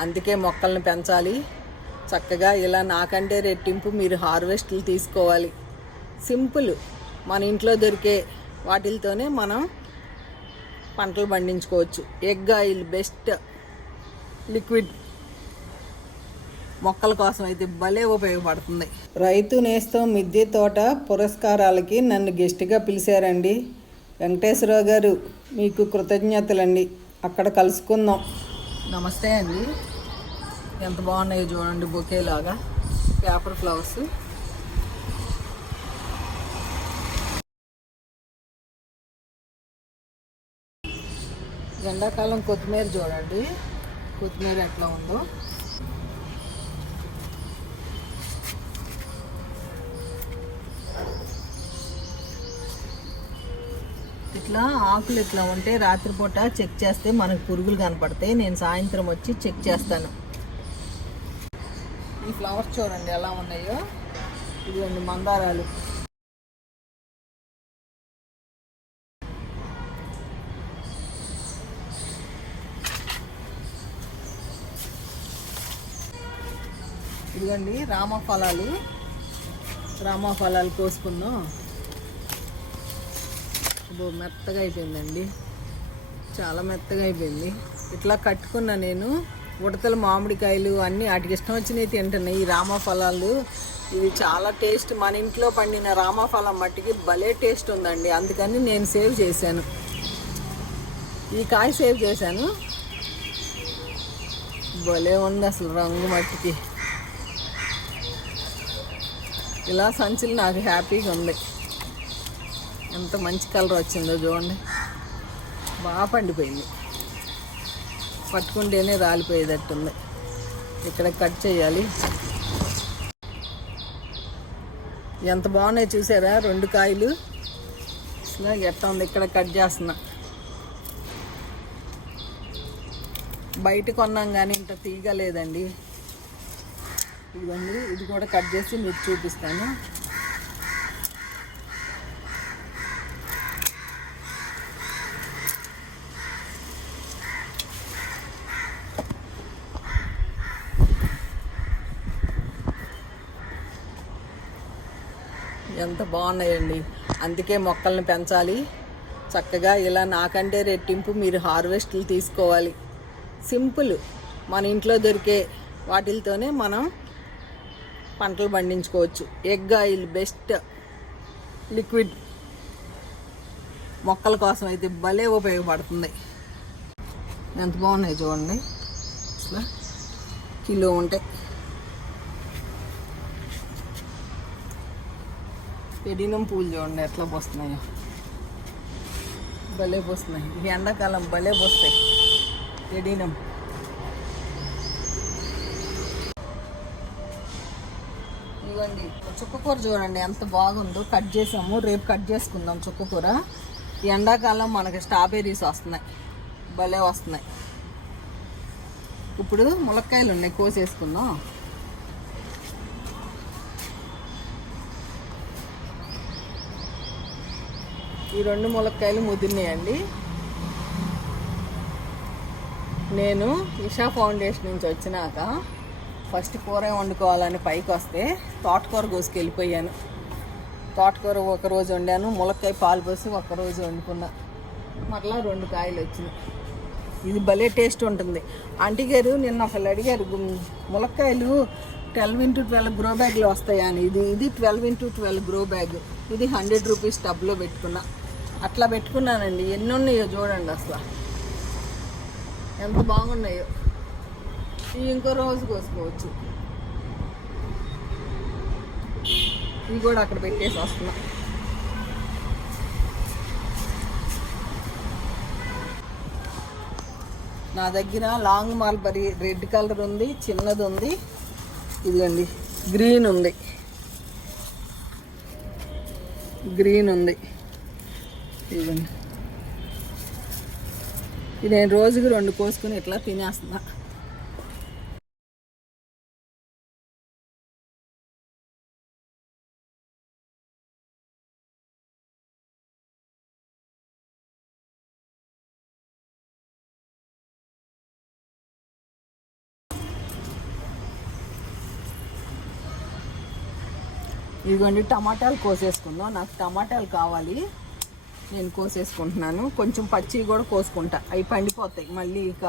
అందుకే మొక్కలను పెంచాలి. చక్కగా ఇలా నాకంటే రెట్టింపు మీరు హార్వెస్ట్లు తీసుకోవాలి. సింపుల్ మన ఇంట్లో దొరికే వాటితోనే మనం పంటలు పండించుకోవచ్చు. ఎగ్ ఆయిల్ బెస్ట్ లిక్విడ్ మొక్కల కోసం అయితే భలే ఉపయోగపడుతుంది. రైతు నేస్తం మిద్దె తోట పురస్కారాలకి నన్ను గెస్ట్గా పిలిచారండి. వెంకటేశ్వరరావు గారు మీకు కృతజ్ఞతలండి. అక్కడ కలుసుకుందాం. నమస్తే అండి. ఎంత బాగున్నాయో చూడండి బొకే లాగా పేపర్ ఫ్లవర్స్. ఎండాకాలం కొత్తిమీర చూడండి. కొత్తిమీర ఎట్లా ఉందో. ఇట్లా ఆకులు ఇట్లా ఉంటే రాత్రిపూట చెక్ చేస్తే మనకు పురుగులు కనపడతాయి. నేను సాయంత్రం వచ్చి చెక్ చేస్తాను. ఈ ఫ్లవర్స్ చూడండి ఎలా ఉన్నాయో. ఇదిగోండి మందారాలు. ఇదిగోండి రామఫలాలు. రామఫలాలు కోసుకున్నాం అబ్బో మెత్తగా అయిపోయిందండి. చాలా మెత్తగా అయిపోయింది. ఇట్లా కట్టుకున్నా నేను. ఉడతల మామిడికాయలు అన్నీ వాటికి ఇష్టం వచ్చినవి తింటున్నాయి ఈ రామఫలాలు ఇది చాలా టేస్ట్. మన ఇంట్లో పండిన రామఫలం మట్టికి భలే టేస్ట్ ఉందండి. అందుకని నేను సేవ్ చేశాను. ఈ కాయ సేవ్ చేశాను. భలే ఉంది అసలు రంగు మట్టికి. ఇలా సంచులు నాకు హ్యాపీగా ఉంది. ఎంత మంచి కలర్ వచ్చిందో చూడండి. బాగా పండిపోయింది. పట్టుకుంటేనే రాలిపోయేటట్టుంది. ఇక్కడ కట్ చేయాలి. ఎంత బాగున్నాయి చూసారా? రెండు కాయలు. అసలు ఎట్లా ఉంది? ఇక్కడ కట్ చేస్తున్నా. బయట కొన్నాం కానీ ఇంత తీగ లేదండి ఇదిగోండి ఇది కూడా కట్ చేసి మీకు చూపిస్తాను. ఎంత బాగున్నాయండి. అందుకే మొక్కల్ని పెంచాలి. చక్కగా ఇలా నాకంటే రెట్టింపు మీరు హార్వెస్ట్లు తీసుకోవాలి. సింపుల్ మన ఇంట్లో దొరికే వాటితోనే మనం పంటలు పండించుకోవచ్చు. ఎగ్ ఆయిల్ బెస్ట్ లిక్విడ్ మొక్కల కోసం అయితే భలే ఉపయోగపడుతుంది. ఎంత బాగున్నాయి చూడండి. అసలు కిలో ఉంటాయి పెడినం పూలు చూడండి ఎట్లా పోస్తున్నాయో. భలే పోస్తున్నాయి. ఇవి ఎండాకాలం భలే పోస్తాయి. పెడినం ఇవ్వండి చుక్కకూర చూడండి ఎంత బాగుందో. కట్ చేసాము రేపు కట్ చేసుకుందాం చుక్కకూర ఈ ఎండాకాలం మనకి స్ట్రాబెర్రీస్ వస్తున్నాయి. భలే వస్తున్నాయి. ఇప్పుడు ములక్కాయలు ఉన్నాయి కోసేసుకుందాం. ఈ రెండు ములక్కాయలు ముదిరినాయండి. నేను ఇషా ఫౌండేషన్ నుంచి వచ్చినాక ఫస్ట్ కూర వండుకోవాలని పైకి వస్తే తోటకూర కోసుకెళ్ళిపోయాను. తోటకూర ఒక రోజు వండాను ములక్కాయ పాలు పోసి ఒకరోజు వండుకున్నా. మరలా రెండు కాయలు వచ్చినాయి. ఇది భలే టేస్ట్ ఉంటుంది. ఆంటీ గారు నిన్న ఒకళ్ళు అడిగారు ములక్కాయలు ట్వెల్వ్ ఇంటూ ట్వెల్వ్ గ్రో బ్యాగ్లో వస్తాయని ఇది ఇది twelve into twelve grow bag. ఇది హండ్రెడ్ రూపీస్ టబ్లో పెట్టుకున్నా. అట్లా పెట్టుకున్నానండి. ఎన్ని ఉన్నాయో చూడండి అసలు. ఎంత బాగున్నాయో. ఇవి ఇంకో రోజు కోసుకోవచ్చు. ఇవి కూడా అక్కడ పెట్టేసి వస్తున్నా. నా దగ్గర లాంగ్ మాల్బరీ రెడ్ కలర్ ఉంది చిన్నది ఉంది. ఇదిగండి గ్రీన్ ఉంది. గ్రీన్ ఉంది. ఇవ్వండి ఇది నేను రోజుకి రెండు కోసుకుని ఇట్లా తినేస్తున్నా. ఇదిగోండి టమాటాలు కోసేసుకుందాం. నాకు టమాటాలు కావాలి. నేను కోసేసుకుంటున్నాను. కొంచెం పచ్చివి కూడా కోసుకుంటా. అవి పండిపోతాయి. మళ్ళీ ఇక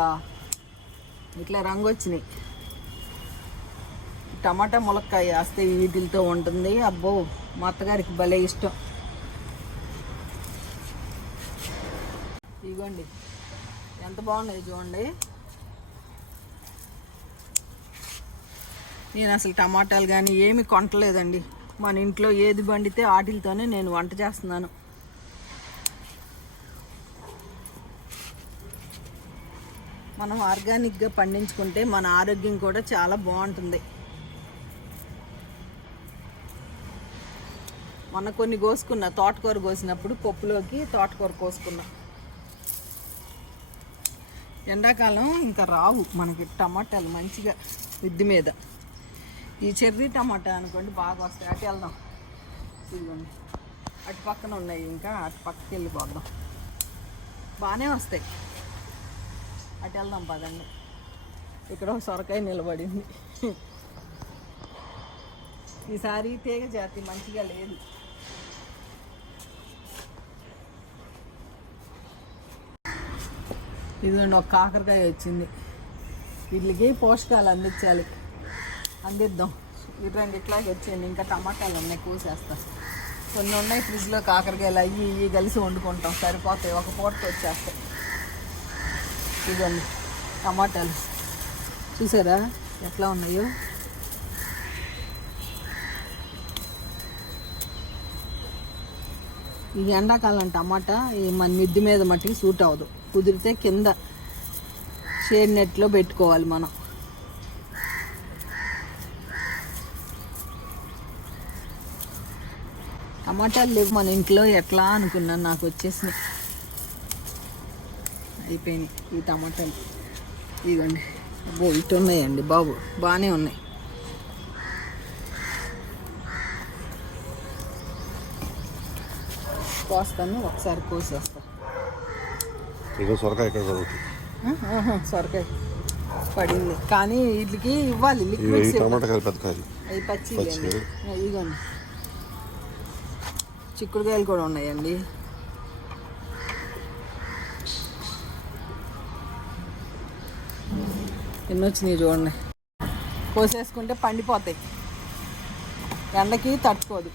ఇట్లా రంగు వచ్చినాయి టమాటా ములక్కాయ వేస్తే వీటితో ఉంటుంది. అబ్బో మా అత్తగారికి భలే ఇష్టం. ఇదిగోండి ఎంత బాగున్నాయి చూడండి. నేను అసలు టమాటాలు కానీ ఏమి కొంటలేదండి. మన ఇంట్లో ఏది పండితే వాటితోనే నేను వంట చేస్తున్నాను. మనం ఆర్గానిక్గా పండించుకుంటే మన ఆరోగ్యం కూడా చాలా బాగుంటుంది. మొన్న కొన్ని కోసుకున్న తోటకూర కోసినప్పుడు పప్పులోకి తోటకూర కోసుకున్నా. ఎండాకాలం ఇంకా రావు మనకి టమాటాలు మంచిగా విద్ది మీద. ఈ చెర్రీ టమాటా అనుకోండి బాగా వస్తాయి. అటు వెళ్దాం. ఇదిగోండి. అటు పక్కన ఉన్నాయి ఇంకా అటు పక్కకి వెళ్ళిపోద్దాం బాగానే వస్తాయి. అటు వెళ్దాం పదండి. ఇక్కడ ఒక సొరకాయ నిలబడింది. ఈసారి తీగ జాతి మంచిగా లేదు. ఇదిగోండి ఒక కాకరకాయ వచ్చింది. వీటికి పోషకాలు అందించాలి. అందిద్దాం. ఇటువంటి ఇట్లాగే వచ్చేయండి. ఇంకా టమాటాలు ఉన్నాయి కోసేస్తా. కొన్ని ఉన్నాయి ఫ్రిడ్జ్లో కాకరకాయలు అవి ఇవి కలిసి వండుకుంటాం. సరిపోతాయి. ఒక పూటకి వచ్చేస్తాయి. ఇదిగోండి టమాటాలు. చూసారా ఎట్లా ఉన్నాయో? ఈ ఎండాకాలం టమాటా ఈ మన మిద్ది మీద మట్టికి సూట్ అవ్వదు. కుదిరితే కింద షేడ్ నెట్లో పెట్టుకోవాలి మనం. టమాటాలు లేవు మన ఇంట్లో ఎట్లా అనుకున్నాను నాకు వచ్చేసినాయి. అయిపోయినాయి. ఈ టమాటాలు. ఇదిగోండి. అబ్బో ఇటు ఉన్నాయండి బాబు. బాగానే ఉన్నాయి. కోస్తాను ఒకసారి కోసేస్తా. ఇక సొరకాయ సొరకాయ పడింది. కానీ వీటికి ఇవ్వాలి అవి పచ్చి పచ్చి. ఇదిగోండి. చిక్కుడుకాయలు కూడా ఉన్నాయండి. ఎన్ని వచ్చినాయి చూడండి. కోసేసుకుంటే పండిపోతాయి. ఎండకి తట్టుకోదు.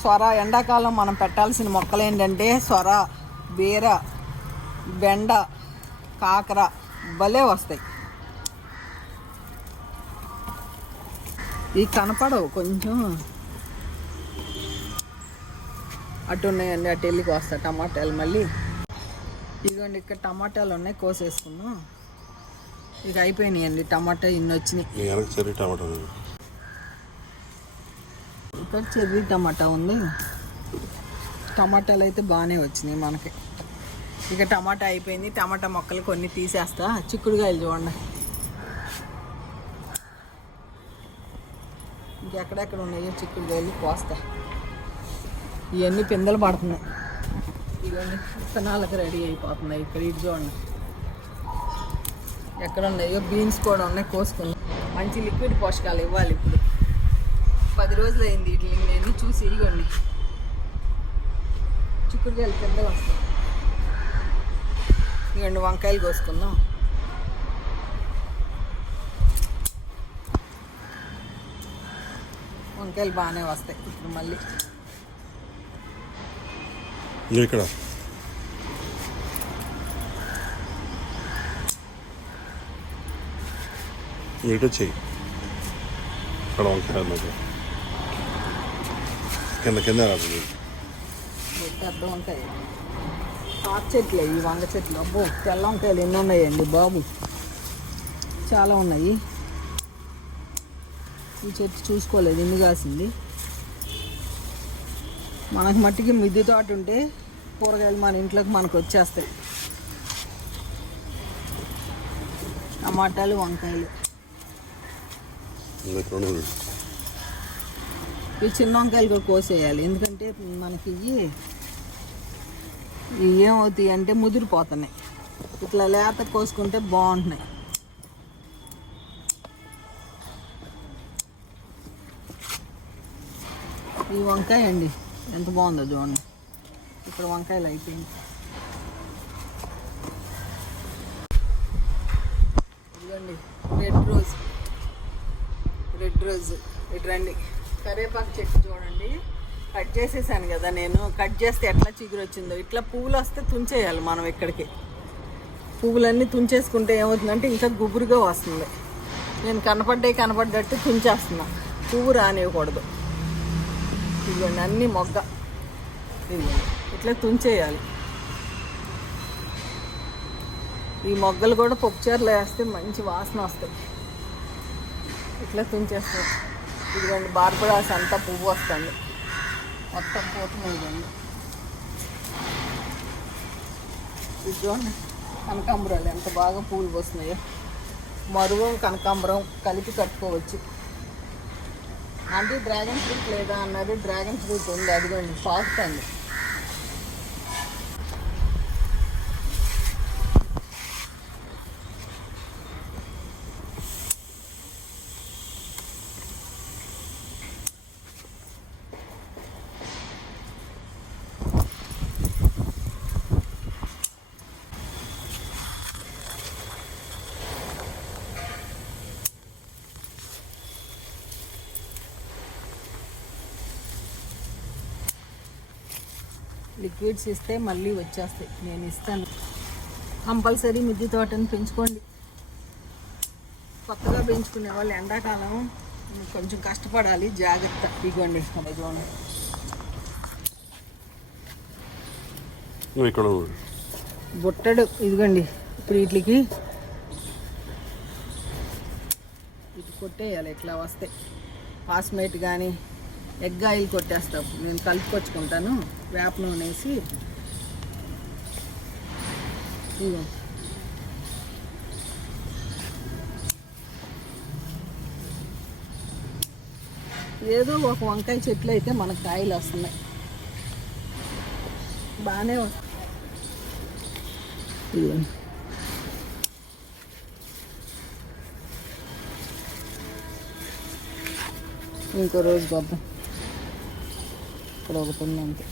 సొర ఎండాకాలం మనం పెట్టాల్సిన మొక్కలు ఏంటంటే సొర బీర బెండ కాకర భలే వస్తాయి. ఇవి కనపడవు కొంచెం అటు ఉన్నాయండి అటు వెళ్ళి కోస్తా టమాటాలు మళ్ళీ. ఇదిగోండి ఇక్కడ టమాటాలు ఉన్నాయి కోసేసుకున్నాం ఇక అయిపోయినాయండి టమాటా ఇన్ని వచ్చినాయి. Cherry tomato. ఇక్కడ చెర్రీ టమాటా ఉంది. టమాటాలు అయితే బాగానే వచ్చినాయి మనకి. ఇక టమాటా అయిపోయింది. టమాటా మొక్కలు కొన్ని తీసేస్తా. చిక్కుడుకాయలు చూడండి. ఇంకెక్కడెక్కడ ఉన్నాయో చిక్కుడుకాయలు కోస్తా. ఇవన్నీ పిందెలు పడుతున్నాయి. ఇవన్నీ విత్తనాలకు రెడీ అయిపోతున్నాయి. ఇక్కడ ఇటు చూడండి. ఎక్కడ ఉన్నాయో బీన్స్ కూడా ఉన్నాయి కోసుకున్నాం. మంచి లిక్విడ్ పోషకాలు ఇవ్వాలి ఇప్పుడు. పది రోజులు అయింది వీటిని నేను చూసి ఇవ్వండి. చిక్కుడుకాయలు పెద్దగా వస్తాయి. ఇవ్వండి వంకాయలు కోసుకుందాం. వంకాయలు బాగానే వస్తాయి ఇప్పుడు మళ్ళీ. ఇక్కడ. ఎయిట్ వచ్చాయి ఇక్కడ వంకాయ ఉన్నది. కింద కింద రాదు పెద్ద వంకాయ చెట్లు ఈ వంగ చెట్లు. అబ్బో తెల్ల వంకాయలు ఎన్ని ఉన్నాయండి బాబు. చాలా ఉన్నాయి. ఈ చెట్టు చూసుకోలేదు ఎన్ని కాసింది. మనకి మట్టికి మిద్దె తోట ఉంటే కూరగాయలు మన ఇంట్లోకి మనకు వచ్చేస్తాయి. టమాటాలు వంకాయలు. ఈ చిన్న వంకాయలు కూడా కోసేయాలి. ఎందుకంటే మనకి ఇవి ఏమవుతాయి అంటే ముదిరిపోతున్నాయి. ఇట్లా లేత కోసుకుంటే బాగుంటున్నాయి. ఈ వంకాయ అండి ఎంత బాగుందో చూడండి. ఇక్కడ వంకాయలు అయిపోయింది ఇదిగోండి రెడ్ రోజ్ రెడ్ ఇటు రండి. కరివేపాకు చెట్టు చూడండి. కట్ చేసేసాను కదా నేను. కట్ చేస్తే ఎట్లా చిగురు వచ్చిందో ఇట్లా పువ్వులు వస్తే తుంచేయాలి మనం ఇక్కడికి. పువ్వులన్నీ తుంచేసుకుంటే ఏమవుతుందంటే ఇంకా గుబురుగా వస్తుంది. నేను కనపడ్డే కనపడ్డట్టు తుంచేస్తున్నా. పువ్వు రానివ్వకూడదు. ఇదిగోండి అన్నీ మొగ్గ. ఇదిగోండి ఇట్లా తుంచేయాలి. ఈ మొగ్గలు కూడా పప్పుచారులో వేస్తే మంచి వాసన వస్తాయి. ఇట్లా తుంచేస్తాం ఇదిగోండి బార్బడాస్ అంతా పువ్వు వస్తుంది. మొత్తం పోతుంది ఇదిగోండి. ఇదిగోండి కనకాంబరాలు ఎంత బాగా పూలు పోస్తున్నాయో. మరువం కనకాంబరం కలిపి కట్టుకోవచ్చు. అంటే డ్రాగన్ ఫ్రూట్ లేదా అన్నారు డ్రాగన్ ఫ్రూట్ ఉంది. అదిగోండి పాకుతుంది లిక్విడ్స్ ఇస్తే మళ్ళీ వచ్చేస్తాయి. నేను ఇస్తాను. కంపల్సరీ మిద్దె తోటని పెంచుకోండి. కొత్తగా పెంచుకునే వాళ్ళు ఎండాకాలం కొంచెం కష్టపడాలి. జాగ్రత్త. ఇగోండి ఇదిగోండి ఇక్కడ బుట్టడు. ఇదిగోండి ఇప్పుడు వీటికి ఇటు కొట్టేయాలి. ఇట్లా వస్తే పాస్మేట్ కానీ ఎగ్ ఆయిల్ కొట్టేస్తా. నేను కలుపుకొచ్చుకుంటాను వేప నూనె వేసి ఏదో ఒక వంకాయ చెట్లు అయితే మనకు కాయలు వస్తున్నాయి. బాగానే వస్తాయి ఇంకో రోజు కొద్దాం ఇక్కడ ఒకటి ఉంది అంతే.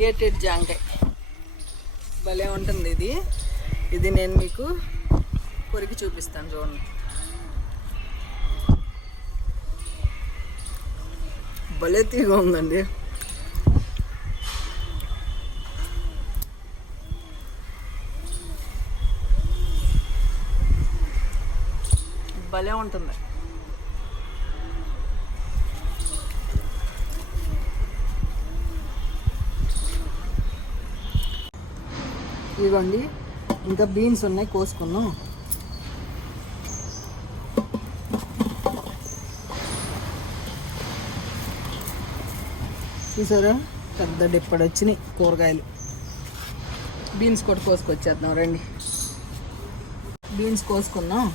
ఇదిగోండి ఒరిగేటెడ్ జాంకాయ భలే ఉంటుంది ఇది. ఇది నేను మీకు కొరికి చూపిస్తాను చూడండి. భలే తీగ ఉందండి. భలే ఉంటుంది. ఇదిగోండి ఇంకా బీన్స్ ఉన్నాయి కోసుకున్నాం చూసారా? పెద్ద డిప్పడు వచ్చినాయి కూరగాయలు. బీన్స్ కూడా కోసుకొచ్చేద్దాం రండి. బీన్స్ కోసుకున్నాం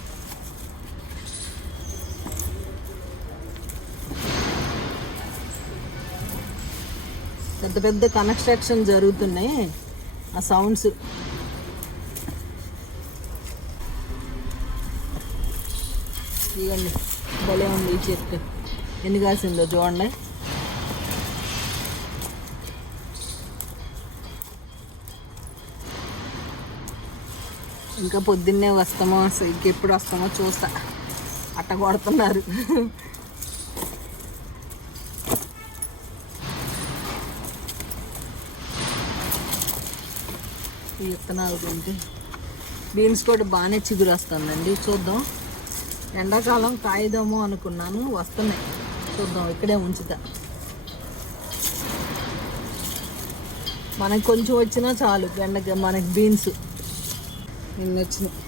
పెద్ద పెద్ద కన్స్ట్రక్షన్ జరుగుతున్నాయి. ఆ సౌండ్స్. ఇవ్వండి భలే ఉంది ఈ చెట్టు. ఎన్ని కాసిందో చూడండి. ఇంకా పొద్దున్నే వస్తామో ఇంకెప్పుడు వస్తామో చూస్తా. అట్ట కొడుతున్నారు. ఈ విత్తనాలు తింటే బీన్స్ కూడా బాగానే చిగురు వస్తుందండి చూద్దాం. ఎండాకాలం కాయదాము అనుకున్నాను వస్తున్నాయి. చూద్దాం ఇక్కడే ఉంచుతా. మనకి కొంచెం వచ్చినా చాలు ఎండకి మనకి బీన్స్. నిన్న వచ్చినాయి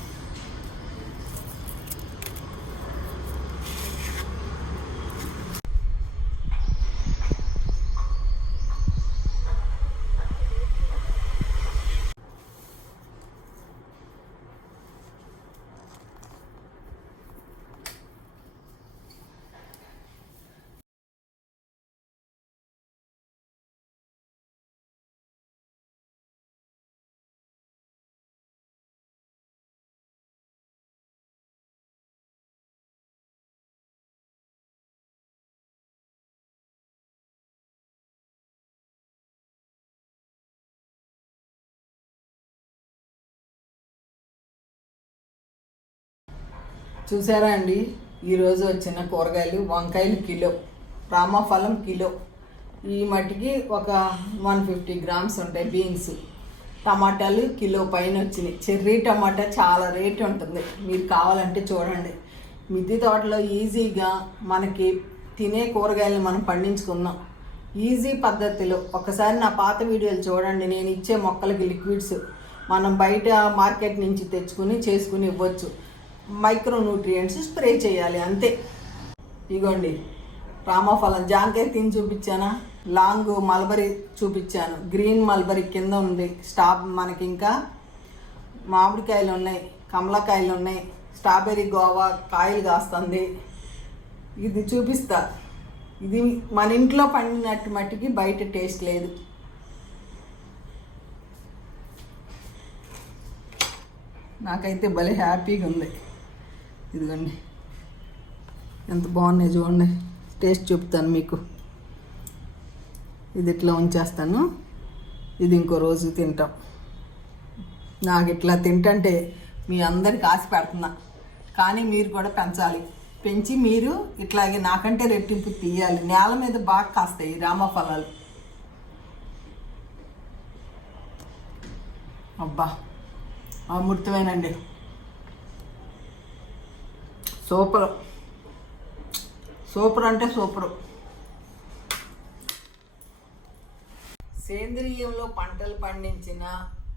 చూసారా అండి? ఈరోజు వచ్చిన కూరగాయలు వంకాయలు కిలో రామఫలం కిలో. ఈ మట్టికి ఒక వన్ ఫిఫ్టీ గ్రామ్స్ ఉంటాయి బీన్స్. టమాటాలు కిలో పైన వచ్చినాయి. చెర్రీ టమాటా చాలా రేట్ ఉంటుంది. మీరు కావాలంటే చూడండి. మిద్దె తోటలో ఈజీగా మనకి తినే కూరగాయలు మనం పండించుకుందాం ఈజీ పద్ధతిలో ఒకసారి నా పాత వీడియోలు చూడండి. నేను ఇచ్చే మొక్కలకి లిక్విడ్స్ మనం బయట మార్కెట్ నుంచి తెచ్చుకుని చేసుకుని ఇవ్వచ్చు. మైక్రో న్యూట్రియంట్స్ స్ప్రే చేయాలి అంతే. ఇగోండి రామఫలం జాంకాయ తిని చూపించానా? లాంగ్ మల్బరీ చూపించాను. గ్రీన్ మల్బరీ కింద ఉంది. స్టాప్ మనకి ఇంకా మామిడికాయలు ఉన్నాయి కమలకాయలు ఉన్నాయి. స్ట్రాబెర్రీ గోవా కాయలు కాస్తుంది. ఇది చూపిస్తా. ఇది మన ఇంట్లో పండినట్టు మట్టికి బయట టేస్ట్ లేదు. నాకైతే భలే హ్యాపీగా ఉంది ఇదిగోండి. ఎంత బాగున్నాయి చూడండి. టేస్ట్ చెప్తాను మీకు. ఇది ఇట్లా ఉంచేస్తాను. ఇది ఇంకో రోజు తింటాం. నాకు ఇట్లా తింటంటే మీ అందరికి ఆశ పెడుతున్నా. కానీ మీరు కూడా పెంచాలి. పెంచి మీరు ఇట్లాగే నాకంటే రెట్టింపు తీయాలి. నేల మీద బాగా కాస్తాయి రామఫలాలు అబ్బా అమృతమేనండి. సూపర్. సూపర్ అంటే సూపర్. సేంద్రియంలో పంటలు పండించిన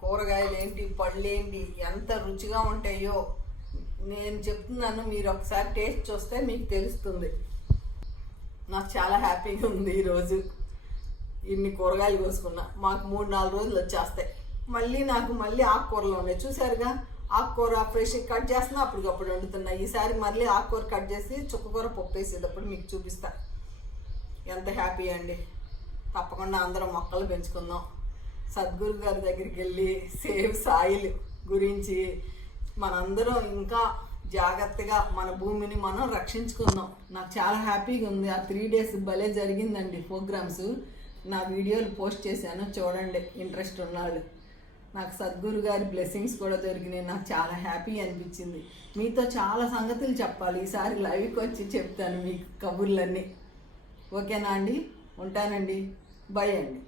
కూరగాయలు ఏంటి పళ్ళు ఏంటి ఎంత రుచిగా ఉంటాయో నేను చెప్తున్నాను మీరు ఒకసారి టేస్ట్ చూస్తే మీకు తెలుస్తుంది. నాకు చాలా హ్యాపీగా ఉంది ఈరోజు ఇన్ని కూరగాయలు కోసుకున్నా. మాకు మూడు నాలుగు రోజులు వచ్చేస్తాయి. మళ్ళీ నాకు మళ్ళీ ఆకుకూరలు ఉన్నాయి. చూసారుగా ఆకుకూర ఫ్రెష్ కట్ చేస్తున్నా అప్పటికప్పుడు వండుతున్నా. ఈసారి మళ్ళీ ఆకుకూర కట్ చేసి చుక్కకూర పప్పు వేసేటప్పుడు మీకు చూపిస్తా. ఎంత హ్యాపీ అండి. తప్పకుండా అందరం మొక్కలు పెంచుకుందాం. సద్గురు గారి దగ్గరికి వెళ్ళి సేవ్ సాయిల్ గురించి మనందరం ఇంకా జాగ్రత్తగా మన భూమిని మనం రక్షించుకుందాం. నాకు చాలా హ్యాపీగా ఉంది. ఆ త్రీ డేస్ భలే జరిగిందండి ప్రోగ్రామ్స్. నా వీడియోలు పోస్ట్ చేశాను. చూడండి ఇంట్రెస్ట్ ఉన్నాడు నాకు సద్గురు గారి బ్లెస్సింగ్స్ కూడా దొరికినాయి. నాకు చాలా హ్యాపీ అనిపించింది. మీతో చాలా సంగతులు చెప్పాలి. ఈసారి లైవ్కి వచ్చి చెప్తాను మీకు కబుర్లన్నీ. ఓకేనా అండి? ఉంటానండి. బై అండి.